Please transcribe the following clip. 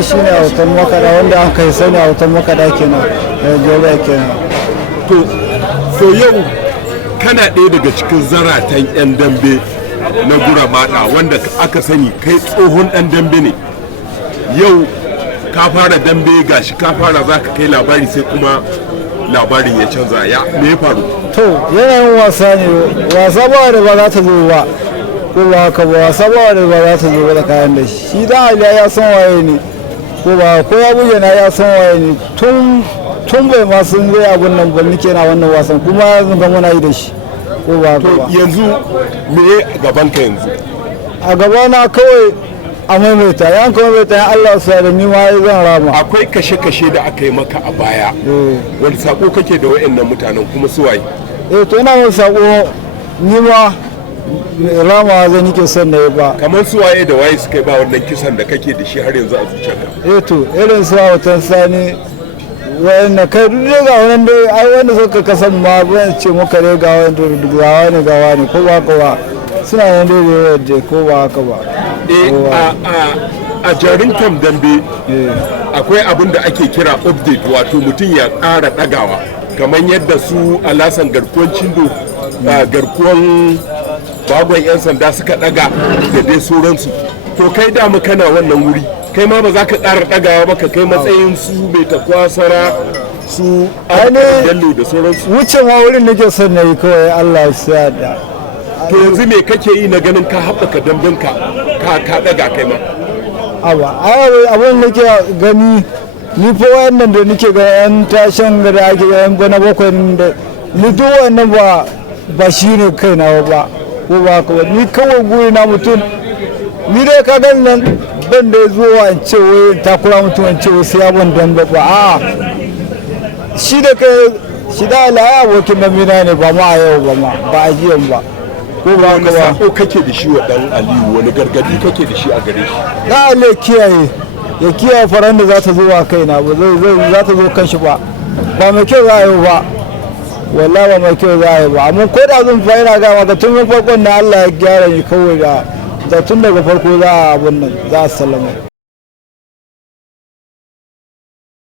dai shi ne Autan Makada wanda aka yi sani Autan Makada kenan Gobe kenan. To yau kana ɗaya daga cikin zaratan 'yan dambe na Guramaɗa wanda aka sani kai tsohon ɗan dambe ne. Yau ka fara dambe gashi ka fara za ka kai labari sai kuma labarin ya canza ya me ya faru? To yanayin wasa ne, wasa ba da ba za ta zo ba ko ba haka ba, wasa ba da ba za ta zo ba da kayan da shi dan Aliyu ya san waye ne ko ba ko ya buge na ya san waye ne tun bai ma sun zai abun nan ba nake na wannan wasan kuma yanzu ga muna yi da shi ko ba haka ba. Yanzu me gaban ka yanzu? A gaba na kawai a maimaita yan kuma maimaita yan Allah su da ni ma zan rama. Akwai kashe-kashe da aka yi maka a baya wani sako kake da wayannan mutanen kuma su waye? To ina mai sako ni ma rama zai nike son na yi ba. Kamar su waye da waye suka yi ba wannan kisan da kake da shi har yanzu a zuciyarka? To irin su Autan Sani wayannan kai duk ga wannan dai ai wanda suka kasan ma ban ce muka dai ga wani ga wani ko ba ko suna nan dai da ko ba haka ba. A jarintan dambe akwai abin da ake kira update, wato mutum ya ƙara ɗagawa kamar yadda su alasan garkuwan cindo garkuwan bagon 'yan sanda suka ɗaga da dai sauransu. To kai dama kana wannan wuri kai ma ba za ka ƙara ɗagawa ba ka kai matsayin su mai takwasara su dallo da sauransu. Wuce ma wurin nake son na yi kawai Allah ya sa da. To yanzu me kake yi na ganin ka haɓaka dambinka ka ɗaga kai ma? Abin nake gani ni fa wannan da nake ga yan tashin da ake ga yan bana bakwai da ni duk wannan ba shi ne kaina ba ko ba ka ba. Ni kawai guri na mutum ni dai ka gan nan ban da zuwa in ce wai takura mutum in ce wai sai ya ban dambe ba a'a shi da kai shi da Allah abokin damina ne ba ma a yau ba a jiyan ba. Ko ba wani sako kake da shi wa dan Aliyu, wani gargadi kake da shi a gare shi? Da Allah ya kiyaye faran da za ta zo a kaina ba za ta zo kan shi ba mai kyau za a yi ba wallahi ba mai kyau za a yi ba. Amma ko da zan fa ina ga maka tun farkon da Allah ya gyara ni kawai da tun daga farko za a abun nan za a sallama.